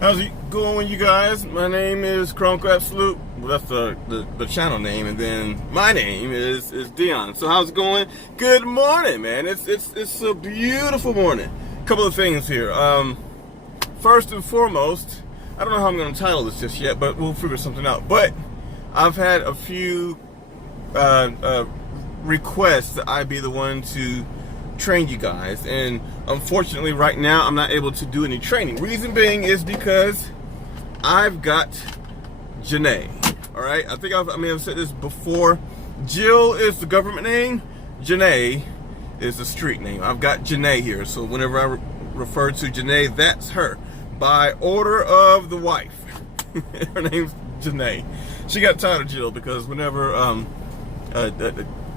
How's it going, you guys? My name is Crunk Absolute. Well, that's the channel name, and then my name is Dion. So how's it going? Good morning, man. It's a beautiful morning. Couple of things here. First and foremost, I don't know how I'm going to title this just yet, but we'll figure something out. But I've had a few requests that I be the one to train you guys, and unfortunately right now I'm not able to do any training. Reason being is because I've got Janae. All right, I think I may have said this before. Jill is the government name, Janae is the street name. I've got Janae here, so whenever I refer to Janae, that's her by order of the wife. Her name's Janae. She got tired of Jill because whenever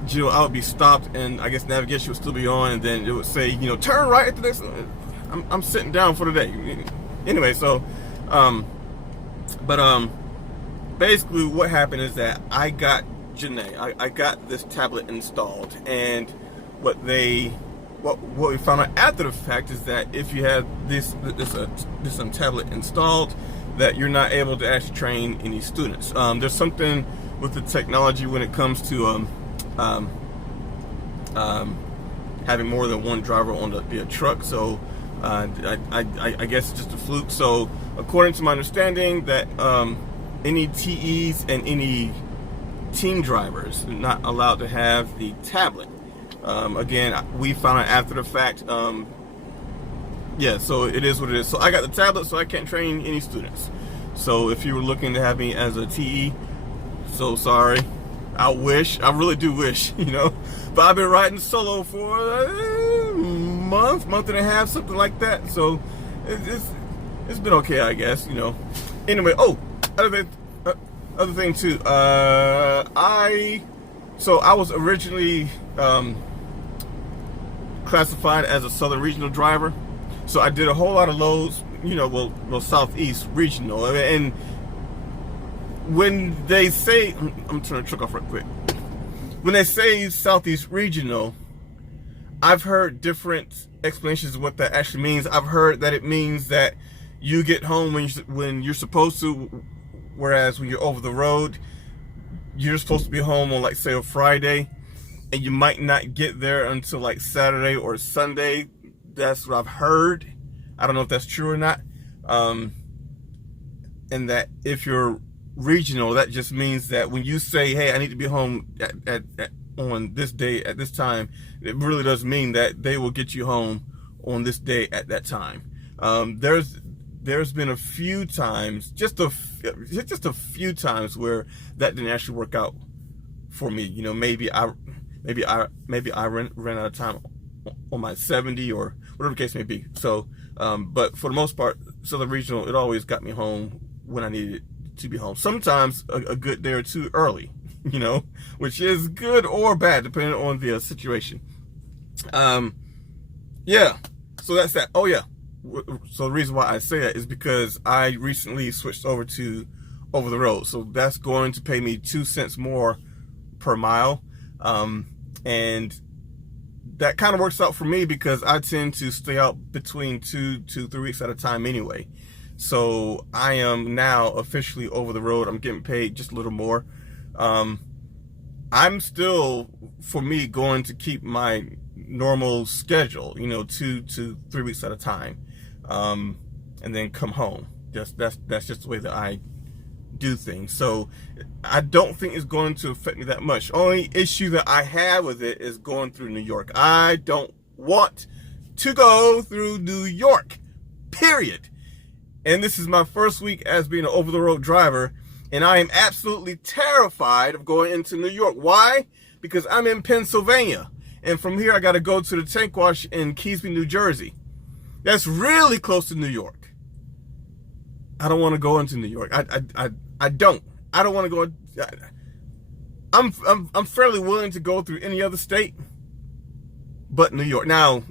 Jill, I would be stopped, and I guess navigation would still be on, and then it would say, you know, turn right at the next. I'm sitting down for the day. Anyway, so, basically what happened is that I got Janae. I got this tablet installed, and what we found out after the fact is that if you have this tablet installed, that you're not able to actually train any students. There's something with the technology when it comes to having more than one driver on the truck, so I guess it's just a fluke. So according to my understanding, that any TEs and any team drivers are not allowed to have the tablet. Again, we found out after the fact. Yeah, so it is what it is. So I got the tablet, so I can't train any students. So if you were looking to have me as a TE, so sorry. I really do wish, you know, but I've been riding solo for a month and a half, something like that. So it's been okay, I guess, you know. Anyway, other thing too. I was originally classified as a Southern Regional driver, so I did a whole lot of loads, you know, well Southeast Regional, and when they say, I'm turning the truck off right quick. When they say Southeast Regional, I've heard different explanations of what that actually means. I've heard that it means that you get home when you're supposed to, whereas when you're over the road, you're supposed to be home on, like, say, a Friday, and you might not get there until like Saturday or Sunday. That's what I've heard. I don't know if that's true or not. And that if you're regional, that just means that when you say, hey, I need to be home on this day at this time, it really does mean that they will get you home on this day at that time. There's been a few times, just a few times where that didn't actually work out for me. You know, maybe I ran out of time on my 70 or whatever the case may be. So, but for the most part, Southern Regional, it always got me home when I needed to be home. Sometimes a good day or two early, you know, which is good or bad depending on the situation. Yeah, so that's that. Oh yeah, so the reason why I say that is because I recently switched over to over the road, so that's going to pay me 2 cents more per mile, and that kind of works out for me because I tend to stay out between 2 to 3 weeks at a time anyway. So I am now officially over the road. I'm getting paid just a little more. I'm still, for me, going to keep my normal schedule, you know, 2 to 3 weeks at a time, and then come home. That's just the way that I do things. So I don't think it's going to affect me that much. Only issue that I have with it is going through New York. I don't want to go through New York, period. And this is my first week as being an over-the-road driver, and I am absolutely terrified of going into New York. Why? Because I'm in Pennsylvania, and from here I got to go to the tank wash in Keesby, New Jersey. That's really close to New York. I don't want to go into New York. I don't want to go. I'm fairly willing to go through any other state, but New York. Now,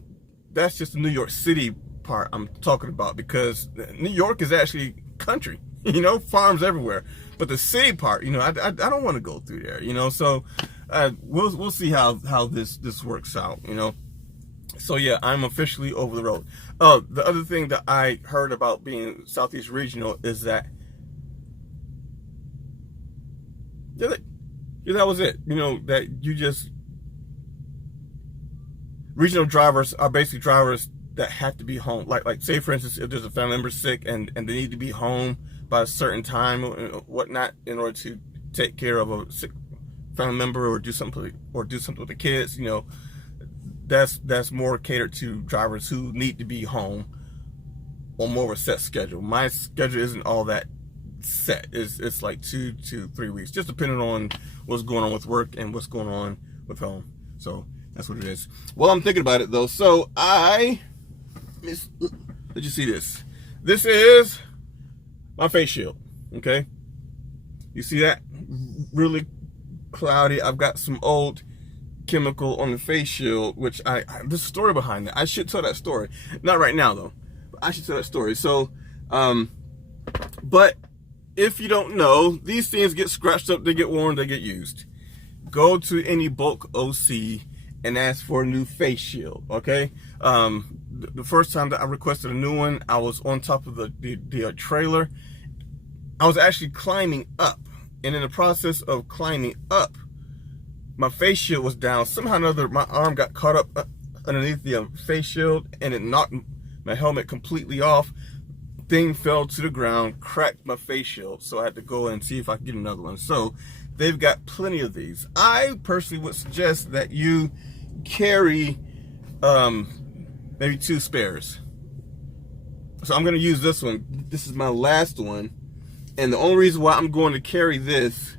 that's just the New York City part I'm talking about, because New York is actually country, you know, farms everywhere. But the city part, you know, I don't want to go through there, you know. So we'll see how this works out, you know. So yeah, I'm officially over the road. The other thing that I heard about being Southeast Regional is that, yeah, that was it. You know, that you just, regional drivers are basically drivers that have to be home. Like say for instance, if there's a family member sick and they need to be home by a certain time or whatnot in order to take care of a sick family member or do something with the kids, you know, that's more catered to drivers who need to be home on more of a set schedule. My schedule isn't all that set. It's like 2 to 3 weeks, just depending on what's going on with work and what's going on with home. So that's what it is. Well, I'm thinking about it though. So let you see this. This is my face shield. Okay, you see that? Really cloudy. I've got some old chemical on the face shield, which there's a story behind that. I should tell that story. Not right now though, but I should tell that story. So, but if you don't know, these things get scratched up, they get worn, they get used. Go to any bulk OC and ask for a new face shield, okay? The first time that I requested a new one, I was on top of the trailer. I was actually climbing up, and in the process of climbing up, my face shield was down. Somehow or another, my arm got caught up underneath the face shield, and it knocked my helmet completely off. Thing fell to the ground, cracked my face shield, so I had to go and see if I could get another one. So they've got plenty of these. I personally would suggest that you carry maybe 2 spares. So I'm going to use this one. This is my last one, and the only reason why I'm going to carry this,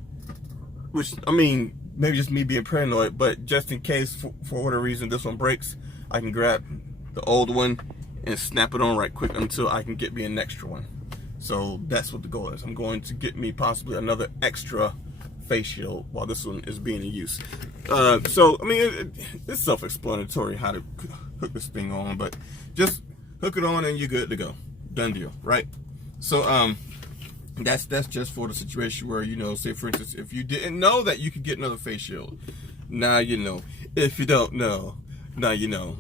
which, I mean, maybe just me being paranoid, but just in case for whatever reason this one breaks, I can grab the old one and snap it on right quick until I can get me an extra one. So that's what the goal is. I'm going to get me possibly another extra face shield while this one is being in use. So I mean, it's self-explanatory how to hook this thing on, but just hook it on and you're good to go. Done deal, right? So that's just for the situation where, you know, say for instance, if you didn't know that you could get another face shield, now you know. If you don't know, now you know.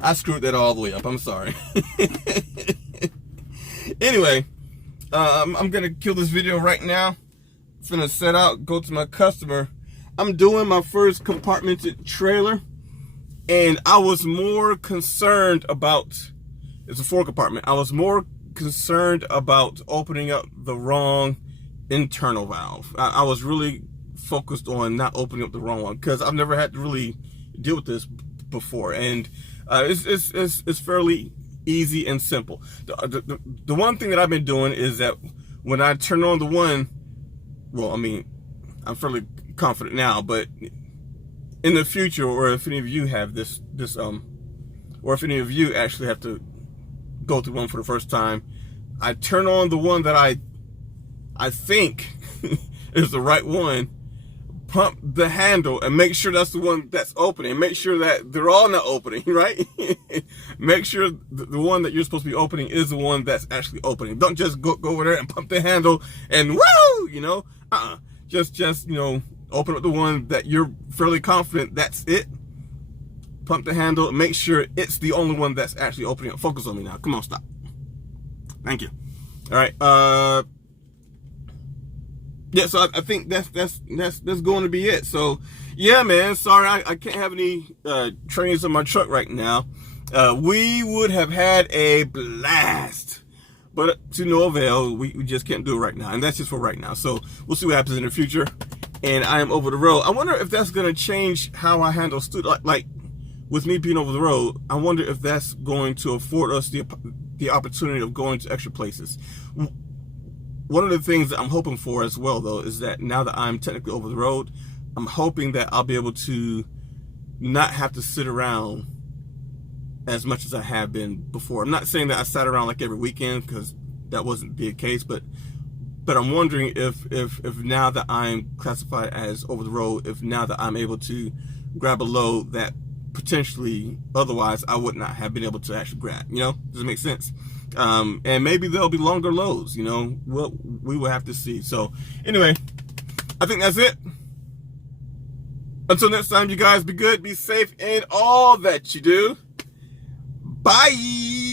I screwed that all the way up. I'm sorry. Anyway, I'm gonna kill this video right now. Finna set out, go to my customer. I'm doing my first compartmented trailer, and I was more concerned about, it's a 4 compartment. I was more concerned about opening up the wrong internal valve. I was really focused on not opening up the wrong one, because I've never had to really deal with this before, and it's fairly easy and simple. The one thing that I've been doing is that when I turn on the one, well, I mean, I'm fairly confident now, but in the future, or if any of you have this or if any of you actually have to go through one for the first time, I turn on the one that I think is the right one, pump the handle, and make sure that's the one that's opening. Make sure that they're all not opening, right? Make sure the one that you're supposed to be opening is the one that's actually opening. Don't just go over there and pump the handle and woo, you know? Just you know, open up the one that you're fairly confident that's it. Pump the handle, make sure it's the only one that's actually opening up. Focus on me now. Come on, stop. Thank you. All right. Yeah, so I think that's going to be it. So yeah, man, sorry I can't have any trains on my truck right now. We would have had a blast, but to no avail. We just can't do it right now, and that's just for right now. So we'll see what happens in the future. And I am over the road. I wonder if that's going to change how I handle students. Like with me being over the road, I wonder if that's going to afford us the opportunity of going to extra places. One of the things that I'm hoping for as well, though, is that now that I'm technically over the road, I'm hoping that I'll be able to not have to sit around as much as I have been before. I'm not saying that I sat around like every weekend, because that wasn't the case, but I'm wondering if now that I'm classified as over the road, if now that I'm able to grab a load that potentially otherwise I would not have been able to actually grab, you know? Does it make sense? And maybe there'll be longer loads, you know? Well, we will have to see. So anyway, I think that's it. Until next time, you guys, be good, be safe in all that you do. Bye.